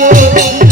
রে।